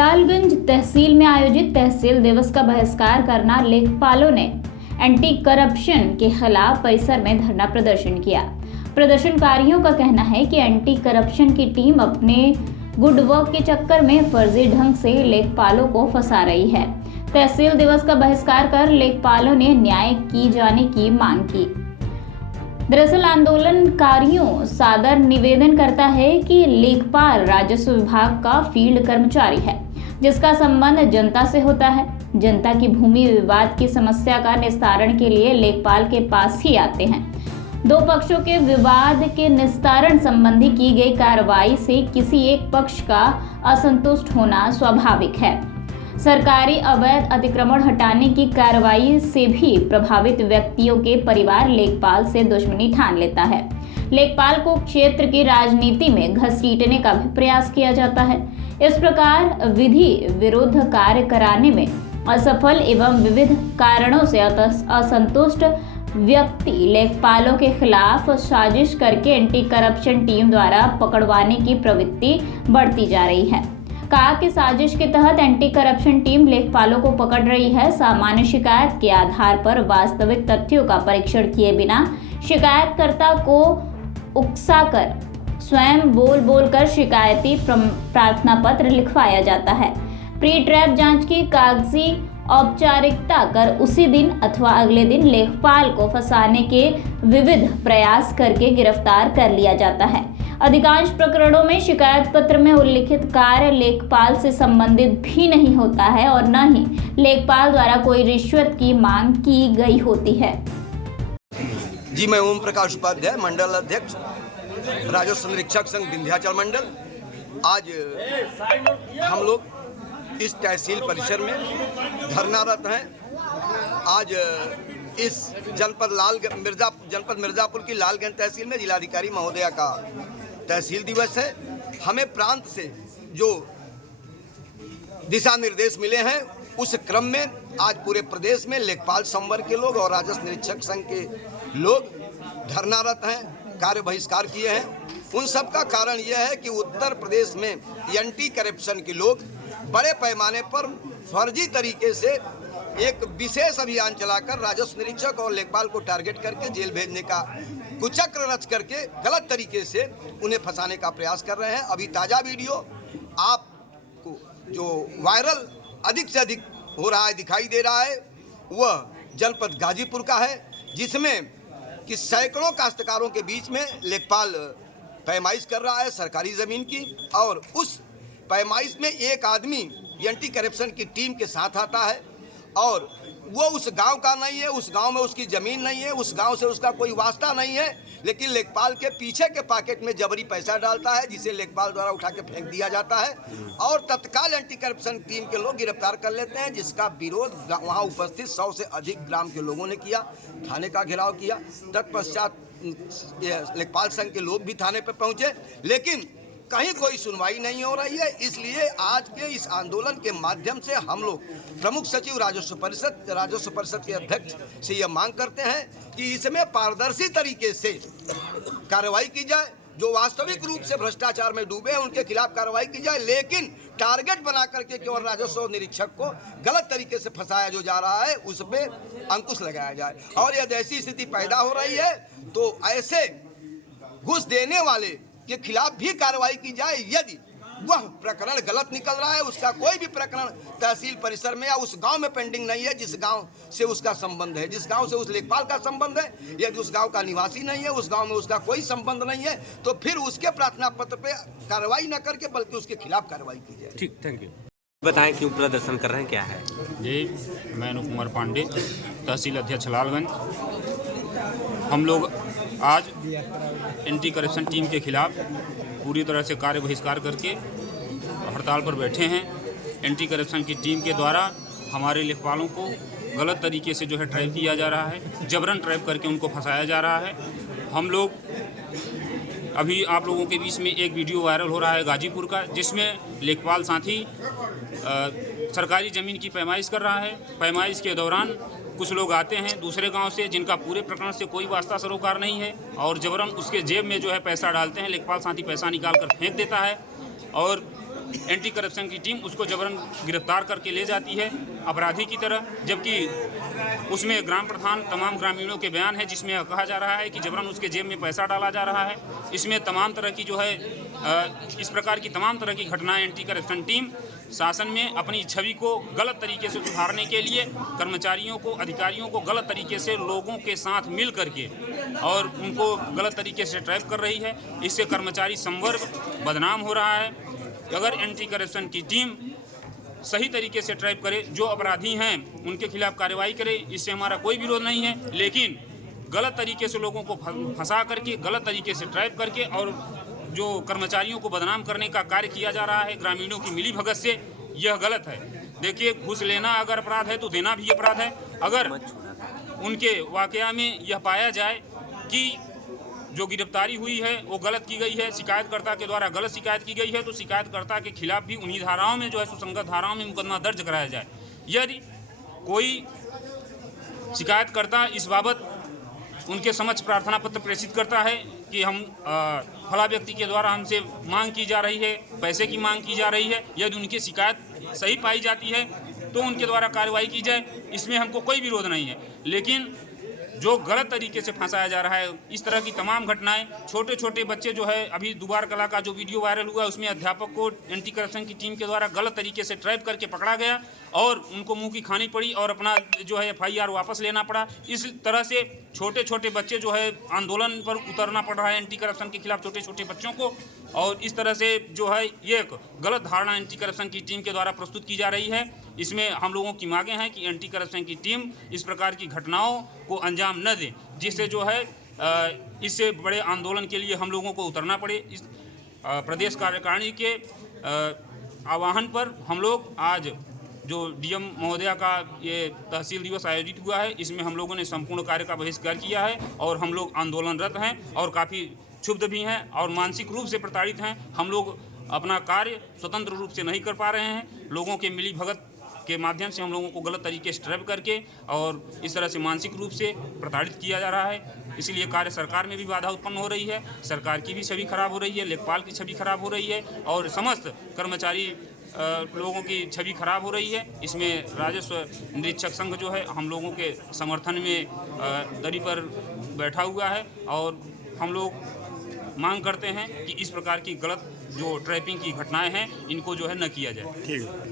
लालगंज तहसील में आयोजित तहसील दिवस का बहिष्कार करना लेखपालों ने एंटी करप्शन के खिलाफ परिसर में धरना प्रदर्शन किया। प्रदर्शनकारियों का कहना है कि एंटी करप्शन की टीम अपने गुड वर्क के चक्कर में फर्जी ढंग से लेखपालों को फंसा रही है। तहसील दिवस का बहिष्कार कर लेखपालों ने न्याय की जाने की मांग की। दरअसल आंदोलनकारियों सादर निवेदन करता है कि लेखपाल राजस्व विभाग का फील्ड कर्मचारी है, जिसका संबंध जनता से होता है। जनता की भूमि विवाद की समस्या का निस्तारण के लिए लेखपाल के पास ही आते हैं। दो पक्षों के विवाद के निस्तारण संबंधी की गई कार्रवाई से किसी एक पक्ष का असंतुष्ट होना स्वाभाविक है। सरकारी अवैध अतिक्रमण हटाने की कार्रवाई से भी प्रभावित व्यक्तियों के परिवार लेखपाल से दुश्मनी ठान लेता है। लेखपाल को क्षेत्र की राजनीति में घसीटने का भी प्रयास किया जाता है। इस प्रकार विधि विरुद्ध कार्य कराने में असफल एवं विविध कारणों से असंतुष्ट व्यक्ति लेखपालों के खिलाफ साजिश करके एंटी करप्शन टीम द्वारा पकड़वाने की प्रवृत्ति बढ़ती जा रही है। कहा कि साजिश के तहत एंटी करप्शन टीम लेखपालों को पकड़ रही है। सामान्य शिकायत के आधार पर वास्तविक तथ्यों का परीक्षण किए बिना शिकायतकर्ता को उकसाकर स्वयं बोल कर शिकायती प्रार्थना पत्र लिखवाया जाता है। प्री ट्रैप जांच की कागजी औपचारिकता कर उसी दिन अथवा अगले दिन लेखपाल को फंसाने के विविध प्रयास करके गिरफ्तार कर लिया जाता है। अधिकांश प्रकरणों में शिकायत पत्र में उल्लिखित कार्य लेखपाल से संबंधित भी नहीं होता है और न ही लेखपाल द्वारा कोई रिश्वत की मांग की गई होती है। जी, मैं ओम प्रकाश उपाध्याय, मंडल अध्यक्ष, राजस्व निरीक्षक संघ विंध्याचल मंडल। आज हम लोग इस तहसील परिसर में धरनारत हैं। आज इस जनपद मिर्जापुर की लालगंज तहसील में जिलाधिकारी महोदया का तहसील दिवस है। हमें प्रांत से जो दिशा निर्देश मिले हैं उस क्रम में आज पूरे प्रदेश में लेखपाल संवर्ग के लोग और राजस्व निरीक्षक संघ के लोग धरनारत हैं, कार्य बहिष्कार किए हैं। उन सब का कारण यह है कि उत्तर प्रदेश में एंटी करप्शन के लोग बड़े पैमाने पर फर्जी तरीके से एक विशेष अभियान चलाकर राजस्व निरीक्षक और लेखपाल को टारगेट करके जेल भेजने का कुचक्र रच करके गलत तरीके से उन्हें फंसाने का प्रयास कर रहे हैं। अभी ताज़ा वीडियो आपको जो वायरल अधिक से अधिक हो रहा है, दिखाई दे रहा है, वह जनपद गाजीपुर का है, जिसमें कि सैकड़ों काश्तकारों के बीच में लेखपाल पैमाइश कर रहा है सरकारी ज़मीन की, और उस पैमाइश में एक आदमी एंटी करप्शन की टीम के साथ आता है और वो उस गांव का नहीं है, उस गांव में उसकी ज़मीन नहीं है, उस गांव से उसका कोई वास्ता नहीं है, लेकिन लेखपाल के पीछे के पॉकेट में जबरी पैसा डालता है, जिसे लेखपाल द्वारा उठा के फेंक दिया जाता है और तत्काल एंटी करप्शन टीम के लोग गिरफ्तार कर लेते हैं, जिसका विरोध वहाँ उपस्थित 100 से अधिक ग्राम के लोगों ने किया, थाने का घेराव किया। तत्पश्चात लेखपाल संघ के लोग भी थाने पर पहुँचे, लेकिन कहीं कोई सुनवाई नहीं हो रही है। इसलिए आज के इस आंदोलन के माध्यम से हम लोग प्रमुख सचिव राजस्व परिषद के अध्यक्ष से यह मांग करते हैं कि इसमें पारदर्शी तरीके से कार्रवाई की जाए। जो वास्तविक रूप से भ्रष्टाचार में डूबे हैं उनके खिलाफ कार्रवाई की जाए, लेकिन टारगेट बना करके केवल राजस्व निरीक्षक को गलत तरीके से फंसाया जो जा रहा है उस पर अंकुश लगाया जाए। और यदि ऐसी स्थिति पैदा हो रही है तो ऐसे घूस देने वाले के खिलाफ भी कार्रवाई की जाए। यदि वह प्रकरण गलत निकल रहा है, उसका कोई भी प्रकरण तहसील परिसर में या उस गांव में पेंडिंग नहीं है जिस गांव से उसका संबंध है, जिस गांव से उस लेखपाल का संबंध है, यदि उस गांव का निवासी नहीं है, उस गांव में उसका कोई संबंध नहीं है, तो फिर उसके प्रार्थना पत्र पे कार्रवाई न करके बल्कि उसके खिलाफ कार्रवाई की जाए। ठीक, थैंक यू। बताएं क्यों प्रदर्शन कर रहे हैं, क्या है? जी, मैं अनुप कुमार पांडे, तहसील अध्यक्ष लालगंज। हम लोग आज एंटी करप्शन टीम के खिलाफ पूरी तरह से कार्य बहिष्कार करके हड़ताल पर बैठे हैं। एंटी करप्शन की टीम के द्वारा हमारे लेखपालों को गलत तरीके से जो है ट्रैप किया जा रहा है, जबरन ट्रैप करके उनको फंसाया जा रहा है। हम लोग अभी आप लोगों के बीच में एक वीडियो वायरल हो रहा है गाजीपुर का, जिसमें लेखपाल साथी सरकारी ज़मीन की पैमाइश कर रहा है। पैमाइश के दौरान कुछ लोग आते हैं दूसरे गांव से जिनका पूरे प्रकरण से कोई वास्ता सरोकार नहीं है और जबरन उसके जेब में जो है पैसा डालते हैं। लेखपाल साथी पैसा निकाल कर फेंक देता है और एंटी करप्शन की टीम उसको जबरन गिरफ्तार करके ले जाती है अपराधी की तरह, जबकि उसमें ग्राम प्रधान तमाम ग्रामीणों के बयान है जिसमें कहा जा रहा है कि जबरन उसके जेब में पैसा डाला जा रहा है। इसमें तमाम तरह की जो है इस प्रकार की तमाम तरह की घटनाएं एंटी करप्शन टीम शासन में अपनी छवि को गलत तरीके से सुधारने के लिए कर्मचारियों को, अधिकारियों को गलत तरीके से लोगों के साथ मिल करके और उनको गलत तरीके से ट्रैप कर रही है। इससे कर्मचारी संवर्ग बदनाम हो रहा है। अगर एंटी करप्शन की टीम सही तरीके से ट्रैप करे, जो अपराधी हैं उनके खिलाफ कार्रवाई करे, इससे हमारा कोई विरोध नहीं है। लेकिन गलत तरीके से लोगों को फंसा करके, गलत तरीके से ट्रैप करके और जो कर्मचारियों को बदनाम करने का कार्य किया जा रहा है ग्रामीणों की मिली भगत से, यह गलत है। देखिए, घूस लेना अगर अपराध है तो देना भी अपराध है। अगर उनके वाकया में यह पाया जाए कि जो गिरफ्तारी हुई है वो गलत की गई है, शिकायतकर्ता के द्वारा गलत शिकायत की गई है, तो शिकायतकर्ता के खिलाफ भी उन्हीं धाराओं में जो है सुसंगत धाराओं में मुकदमा दर्ज कराया जाए। यदि कोई शिकायतकर्ता इस बाबत उनके समक्ष प्रार्थना पत्र प्रेषित करता है कि हम फला व्यक्ति के द्वारा हमसे मांग की जा रही है, पैसे की मांग की जा रही है, यदि उनकी शिकायत सही पाई जाती है तो उनके द्वारा कार्रवाई की जाए, इसमें हमको कोई विरोध नहीं है। लेकिन जो गलत तरीके से फंसाया जा रहा है, इस तरह की तमाम घटनाएं, छोटे छोटे बच्चे जो है, अभी दुबार कला का जो वीडियो वायरल हुआ उसमें अध्यापक को एंटी करप्शन की टीम के द्वारा गलत तरीके से ट्रैप करके पकड़ा गया और उनको मुंह की खानी पड़ी और अपना जो है FIR वापस लेना पड़ा। इस तरह से छोटे छोटे बच्चे जो है आंदोलन पर उतरना पड़ रहा है एंटी करप्शन के खिलाफ, छोटे छोटे बच्चों को। और इस तरह से जो है ये एक गलत धारणा एंटी करप्शन की टीम के द्वारा प्रस्तुत की जा रही है। इसमें हम लोगों की मांगें हैं कि एंटी करप्शन की टीम इस प्रकार की घटनाओं को अंजाम न दे, जिससे जो है इससे बड़े आंदोलन के लिए हम लोगों को उतरना पड़े। इस प्रदेश कार्यकारिणी के आह्वान पर हम लोग आज जो DM महोदया का ये तहसील दिवस आयोजित हुआ है, इसमें हम लोगों ने संपूर्ण कार्य का बहिष्कार किया है और हम लोग आंदोलनरत हैं और काफ़ी क्षुब्ध भी हैं और मानसिक रूप से प्रताड़ित हैं। हम लोग अपना कार्य स्वतंत्र रूप से नहीं कर पा रहे हैं। लोगों के मिली भगत के माध्यम से हम लोगों को गलत तरीके से ट्रैप करके और इस तरह से मानसिक रूप से प्रताड़ित किया जा रहा है। इसलिए कार्य सरकार में भी बाधा उत्पन्न हो रही है, सरकार की भी छवि खराब हो रही है, लेखपाल की छवि खराब हो रही है और समस्त कर्मचारी लोगों की छवि खराब हो रही है। इसमें राजस्व निरीक्षक संघ जो है हम लोगों के समर्थन में दरी पर बैठा हुआ है और हम लोग मांग करते हैं कि इस प्रकार की गलत जो ट्रैपिंग की घटनाएं हैं इनको जो है न किया जाए। ठीक है।